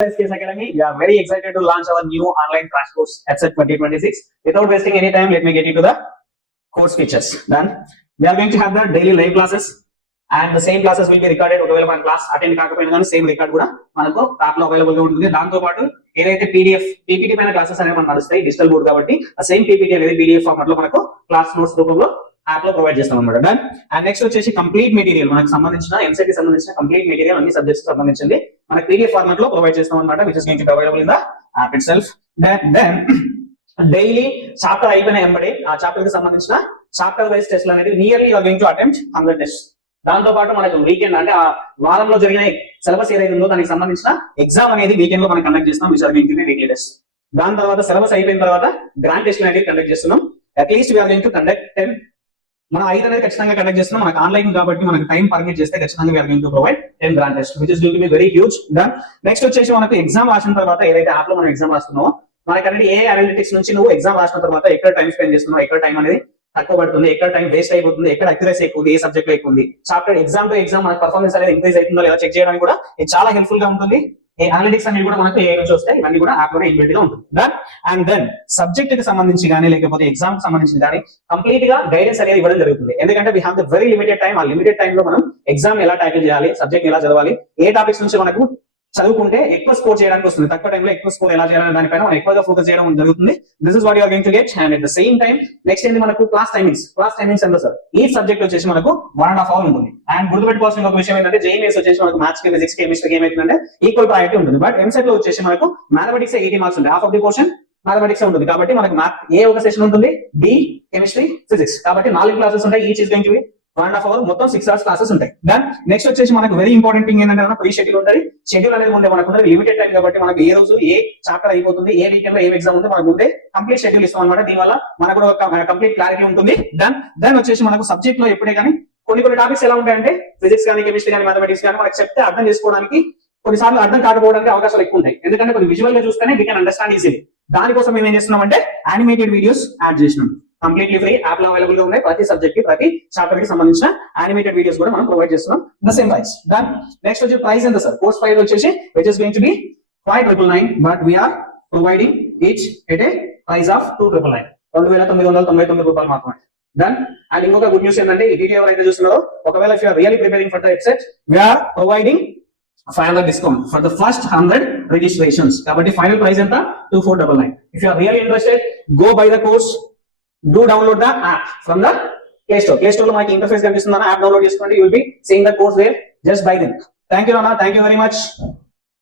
SKS Academy, we are very excited to launch our new online crash course EdSet 2026. Without wasting any time, let me get into the course features. Then we are going to have the daily live classes, and the same classes will be recorded. ఒకవేళ మన class attend కాకపోయినా కానీ same record కూడా మనకు app లో available గా ఉంటుంది. దాంతో పాటు ఏదైతే పీడిఎఫ్ పీపీటీ పైన క్లాసెస్ అనేవి మనకు నడుస్తాయి డిజిటల్ బోర్డ్ కాబట్టి ఆ సేమ్ పీపీటీ అనేది పీడిఎఫ్ ఫార్మాట్ లో మనకు క్లాస్ నోట్స్ రూపంలో యాప్ లో ప్రొవైడ్ చేస్తాం అనమాట. డన్. అండ్ నెక్స్ట్ వచ్చేసి కంప్లీట్ మెటీరియల్ మనకు సంబంధించిన ఎంసెట్ కి సంబంధించిన కంప్లీట్ మెటీరియల్ అన్ని సబ్జెక్ట్స్ సంబంధించింది మనకు పీడిఎఫ్ ఫార్మాట్ లో ప్రొవైడ్ చేస్తాం అనమాట, which is going to be available in the app itself. Then daily chapter అయిపోయిన ఎంబడే ఆ చాప్టర్ కి సంబంధించిన చాప్టర్ వైజ్ టెస్ట్లు అనేది nearly are going to attempt 100 test. దాంతో పాటు మనకు వీకెండ్ అంటే ఆ వారంలో జరిగిన సిలబస్ ఏదైతే ఉందో దానికి సంబంధించిన ఎగ్జామ్ అనేది వీకెండ్ లో మనం కండక్ట్ చేస్తాం, which are going to be weekly test. దాని తర్వాత సిలబస్ అయిపోయిన తర్వాత గ్రాండ్ టెస్ట్ అనేది కండక్ట్ చేస్తున్నాం. At least we're going to conduct 10. మనం 5 అనేది ఖచ్చితంగా కండక్ట్ చేస్తున్నాం. మనకు ఆన్లైన్ కాబట్టి మనకు టైం పర్మిట్ చేస్తే ఖచ్చితంగా we're going to provide 10 grand test, which is going to be very huge. Done. Next వచ్చేసి మనకు ఎగ్జామ్ రాసిన తర్వాత ఏదైతే యాప్ లో మనం ఎగ్జామ్ రాస్తున్నామో మనకి అనేది ఏ అనలిటిక్స్ నుంచి నువ్వు ఎగ్జామ్ రాసిన తర్వాత ఎక్కడ టైం స్పెండ్ చేస్తున్నావు, ఎక్కడ టైం అనేది తక్కువ పడుతుంది, ఎక్కడ టైం వేస్ట్ అయిపోతుంది, ఎక్కడ అక్యురసీ ఎక్కువ ఉంది, ఏ సబ్జెక్ట్ లో ఎక్కువ ఉంది, చాప్టర్ ఎగ్జామ్ టు ఎగ్జామ్ మన పర్ఫార్మెన్స్ అనేది ఇంక్రీజ్ అవుతుందో లేదా చెక్ చేయడానికి కూడా ఇది చాలా హెల్ప్ఫుల్ గా ఉంటుంది. ఈ అనలిటిక్స్ అనేవి కూడా మనకు ఏ నుంచి వస్తాయి, ఇవన్నీ కూడా యాప్ లోనే ఇన్బిల్ట్ గా ఉంటుంది. అండ్ దెన్ సబ్జెక్ట్ కి సంబంధించి కానీ లేకపోతే ఎగ్జామ్ కి సంబంధించి కానీ కంప్లీట్ గా గైడెన్స్ అనేది ఇవ్వడం జరుగుతుంది. ఎందుకంటే we have the very limited time. ఆ లిమిటెడ్ టైం లో మనం ఎగ్జామ్ ఎలా ట్యాకిల్ చేయాలి, సబ్జెక్ట్ ఎలా చదవాలి, ఏ టాపిక్స్ నుంచి మనకు చదువుకుంటే ఎక్కువ స్కోర్ చేయడానికి వస్తుంది, తక్కువ టైంలో ఎక్కువ స్కోర్ ఎలా చేయాలని దానిపైన మనం ఎక్కువగా ఫోకస్ చేయడం జరుగుతుంది. This is what you are going to get. And at the same time next ఏంటి మనకు క్లాస్ టైమింగ్స్ ఎంత సార్, ఈ సబ్జెక్ట్ వచ్చేసి మనకు 1.5 hours ఉంటుంది. అండ్ గుర్తుపెట్టుకోవాల్సిన ఒక విషయం ఏంటంటే జేఈఎస్ వచ్చేసి మనకు మ్యాథ్స్ కి ఫిజిక్స్ కెమిస్ట్రీ ఏమైతుందంటే ఈక్వల్ ప్రయారిటీ ఉంటుంది. బట్ ఎంసెట్ లో వచ్చేసి మనకు మ్యాథమెటిక్స్ 80 మార్క్స్ ఉంటాయి, half of the portion mathematics ఉంటుంది. కాబట్టి మనకు మ్యాథ్ ఏ ఒక సెషన్ ఉంటుంది, బి కెమిస్ట్రీ ఫిజిక్స్, కాబట్టి 4 క్లాసెస్ ఉంటాయి. Each is going to B 1.5 hours, మొత్తం 6 hours క్లాసెస్ ఉంటాయి. దెన్ నెక్స్ట్ వచ్చేసి మనకు వెరీ ఇంపార్టెంట్ థింగ్ ఏంటంటే ప్రీ షెడ్యూల్ ఉంటుంది. షెడ్యూల్ అనేది ముందే మనకు లిమిటెడ్ టైం కాబట్టి మనకు ఏ రోజు ఏ చాప్టర్ అయిపోతుంది, ఏ వీకెండ్ లో ఏ ఎగ్జామ్ ఉంది మనకు ముందే కంప్లీట్ షెడ్యూల్ ఇస్తాం అనమాట. దీనివల్ల మనకు కూడా కంప్లీట్ క్లారిటీ ఉంటుంది. దెన్ వచ్చేసి మనకు సబ్జెక్ట్ లో ఎప్పుడే కానీ కొన్ని టాపిక్స్ ఎలా ఉంటాయంటే ఫిజిక్స్ కానీ కెమిస్ట్రీ కానీ మ్యాథమెటిక్స్ కానీ మనకు చెప్తే అర్థం చేసుకోవడానికి కొన్నిసార్లు అర్థం కాకపోవడానికి అవకాశాలు ఎక్కువ ఉంటాయి. ఎందుకంటే కొన్ని విజువల్ గా చూస్తేనే వీ కెన్ అండర్స్టాండ్ ఈజీలీ. దానికోసం మేము ఏం చేస్తున్నాం అంటే యానిమేటెడ్ వీడియోస్ యాడ్ చేసినాం, కంప్లీట్లీ ఫ్రీ, యాప్ లో అవైలబుల్ గా ఉన్నాయి. ప్రతి సబ్జెక్ట్ కి ప్రతి చాప్టర్ కి సంబంధించిన యానిమేటెడ్ వీడియోస్ కూడా మనం ప్రొవైడ్ చేస్తున్నాం the same price. Then next వచ్చి ప్రైస్ ఎంత సార్, కోర్స్ ప్రైస్ వచ్చేసి which is going to be 5,999, but we are providing each at a price of 2,999, 2,999 రూపాయలు మాత్రమే. దెన్ అండ్ ఇంకొక గుడ్ న్యూస్ ఏంటంటే ఈ వీడియో ఎవరైతే చూస్తున్నారో ఒకవేళ if you are really preparing for the EdCET we are providing 500 discount for the first 100 registrations. కాబట్టి final price ఎంత 2,499. If you are really interested, go buy the course. Do download the app from the Play Store. Play Store లో మనకి interface కనిపిస్తుంది, app download చేసుకోండి. You will be seeing the course there. Just buy them. Thank you Rana. Thank you very much.